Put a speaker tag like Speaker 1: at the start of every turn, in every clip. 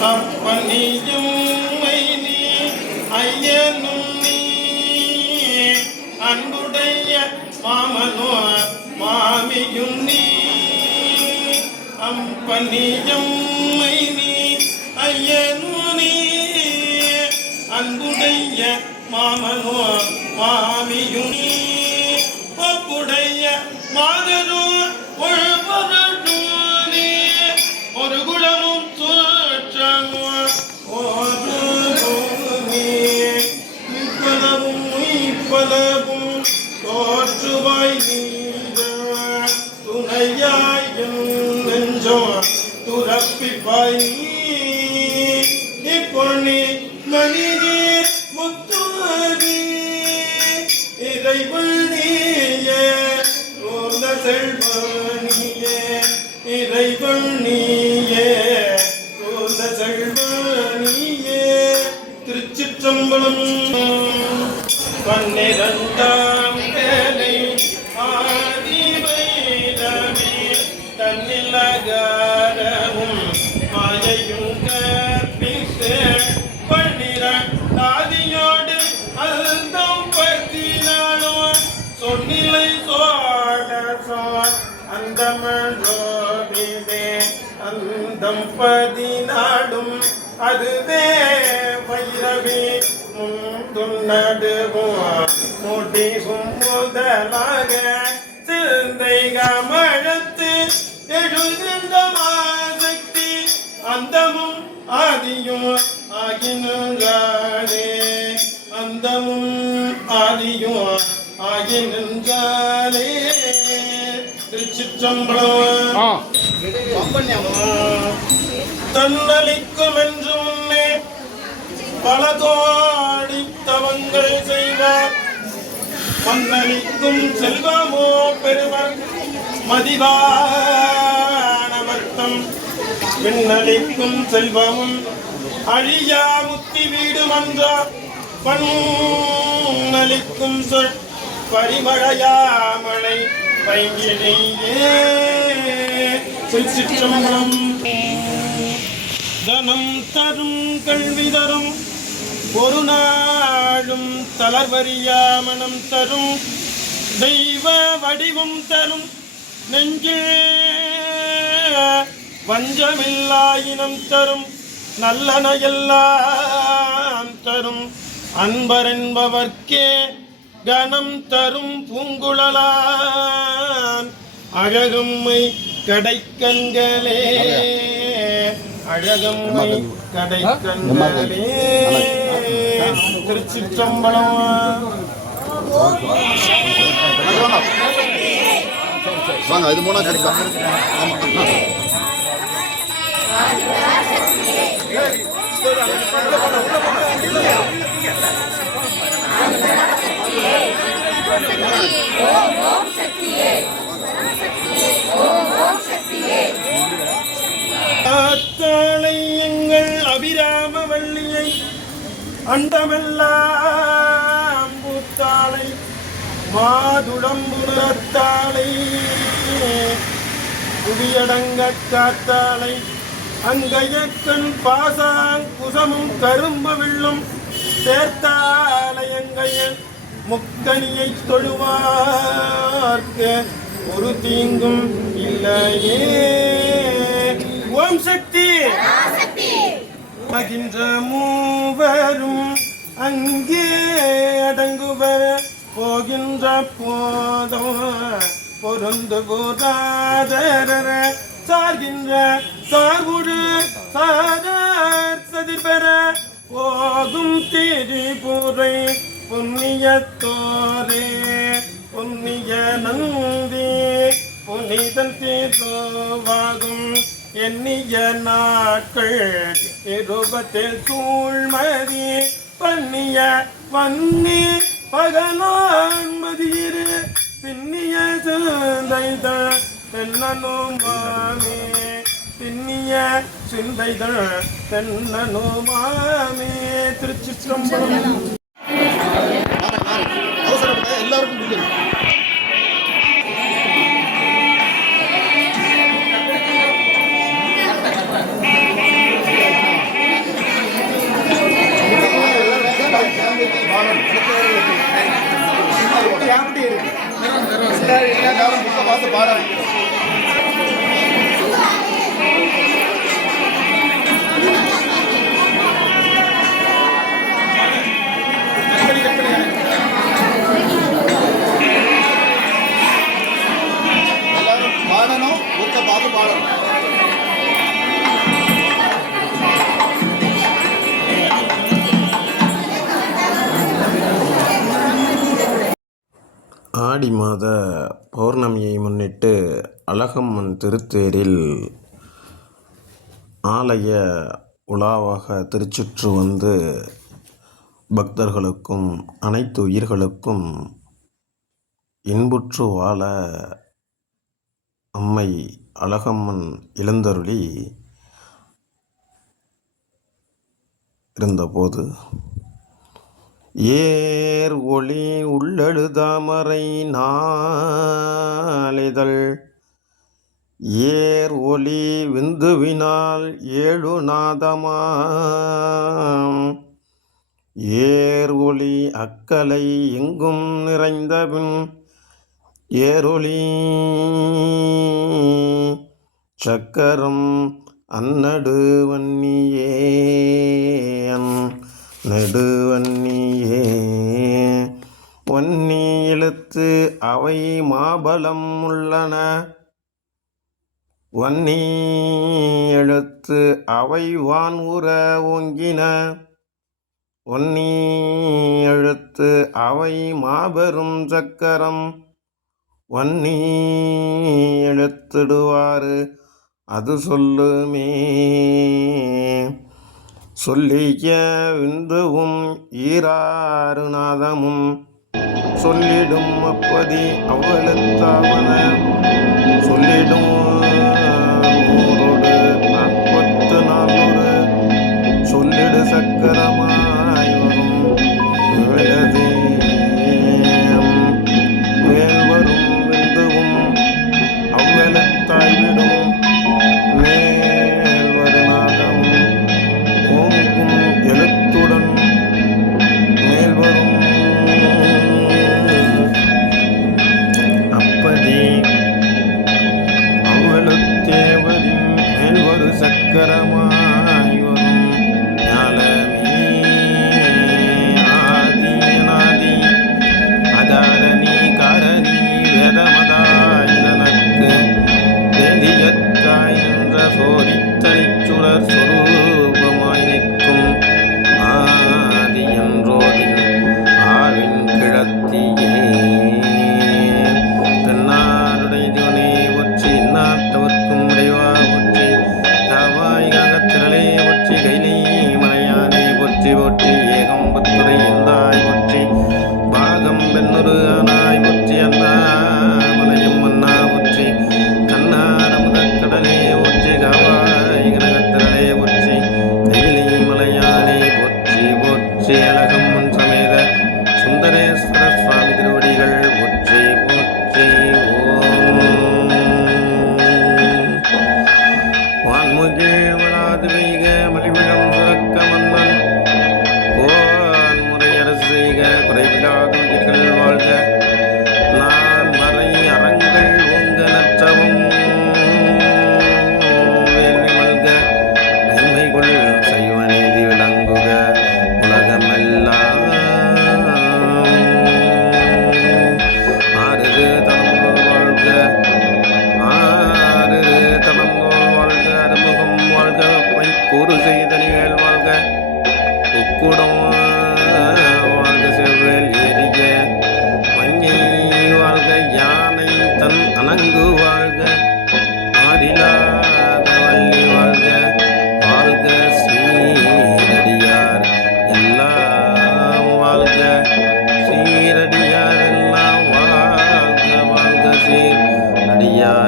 Speaker 1: அப்பனியும் நீ ஐயனும் நீ. அன்புடைய மாமனோ மாமியும் நீ. அம்பனியும் நீ ஐயனும் நீ. அன்புடைய மாமனோ மாமியும் நீ. தம்பதி நாடும் அதுவே வைரவி முந்தும் நடுவும். முடிவும் சிந்தை கமழத்து எழுகின்ற மாசக்தி அந்தமும் ஆதியும் ஆகினாரே அந்தமும் ஆதியும் ஆகினாரே திருச்சிற்றம்பலம் தன்னலிக்கும் என்று முன்னே பல கோடி தவங்கள் செய்வார். மன்னலிக்கும் செல்வமோ பெருவர் மதிவானவர்த்தம் பின்னலிக்கும் செல்வமும் அழியா முத்தி வீடு மன்றார் பண்ணலிக்கும் சொல் பரிமழையாமலை பைங்கினையே சிற்றம்பலம் தனம் தரும் கல்வி தரும் ஒரு நாளும் தளர்வறியா மனம் தரும் தெய்வ வடிவம் தரும் நெஞ்சில் வஞ்சமில்லாயினம் தரும் நல்லன எல்லாம் தரும் அன்பரென்பவர்க்கே கனம் தரும் பூங்குழலான் அழகும்மை கடைக்கண்களே. அழகம்மை கடைக்கண்களே. திருச்சிற்றம்பலம்.
Speaker 2: வாங்க இது மூணா கிடைக்கும் ஆமா
Speaker 1: காத்தாளை எங்கள் அபிராம வள்ளியை அண்டமெல்லாம் பூத்தாளை மாதுளம்புணத்தாளை புவியடங்க காத்தாளை அங்கையக்கண் பாசாங் குசமும் கரும்பு வில்லும் சேர்த்தாலை சேர்த்தாலயங்கையன் முக்கனியை தொழுவார்க்கு. ஒரு தீங்கும் இல்லையே. ஓம் சக்தி. மகின்ற மூவரும் அங்கே அடங்குவர் போகின்ற போதும் பொருந்து போதாதர சார்கின்ற சார்புடு சாதார் சதிபெற போகும் திரிபுரை புண்ணியத்தோரே புண்ணிய நந்தி புனிதன் தீர்வாகும். எண்ணிய நாட்கள் இருபத்தில் சூழ்மதி பண்ணிய வன்னி பகலான்மதியிரு பின்னிய சிந்தைதள் தென்னனும் மாமே. பின்னிய சிந்தைதள் தென்னனும் மாமே. திருச்சிற்றம்பலம்.
Speaker 2: எல்லாருக்கும் புரியும் பாடணும். ஒருத்த பார்த்து பாடணும்
Speaker 3: ஆடி மாத பௌர்ணமியை முன்னிட்டு அழகம்மன் திருத்தேரில் ஆலய உலாவாக திருச்சுற்று வந்து பக்தர்களுக்கும் அனைத்து உயிர்களுக்கும் இன்புற்று வாழ அம்மை அழகம்மன் எழுந்தருளி இருந்தபோது ஏர் ஒளி உள்ளழுதாமரை நாளிதழ். ஏர் ஒளி விந்துவினால் ஏழு நாதமாம். ஏர் ஒளி அக்கலை எங்கும் நிறைந்தபின் ஏரொளி சக்கரம் அந்நடு வன்னியே நெடுவன்னியே வன்னி அவை மாபலம் உள்ளன. வன்னி எழுத்து அவை வான் உற ஓங்கின. ஒன்னி எழுத்து அவை மாபெரும் சக்கரம். வன்னி எழுத்திடுவாறு அது சொல்லுமே. சொல்லிய விந்துவும் ஈராறு நாதமும் சொல்லிடும் அப்பதி அவ்வளத்தாவன சொல்லிடும் நூறோடு நாற்பத்து நாளோடு சொல்லிடு சக்கரமா.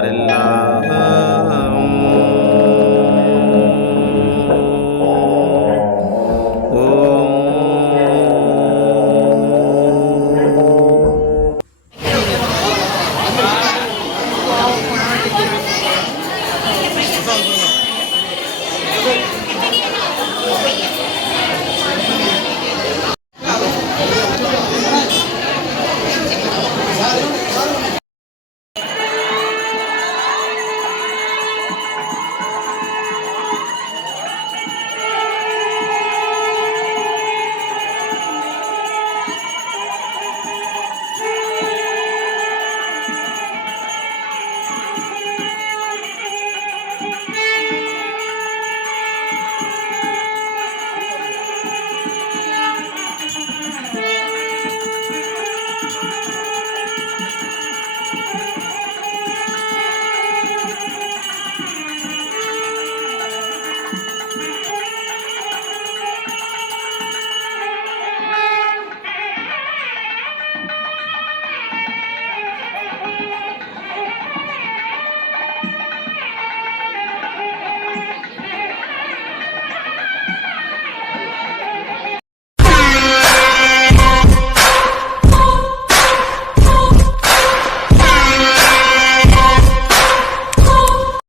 Speaker 3: আল্লাহ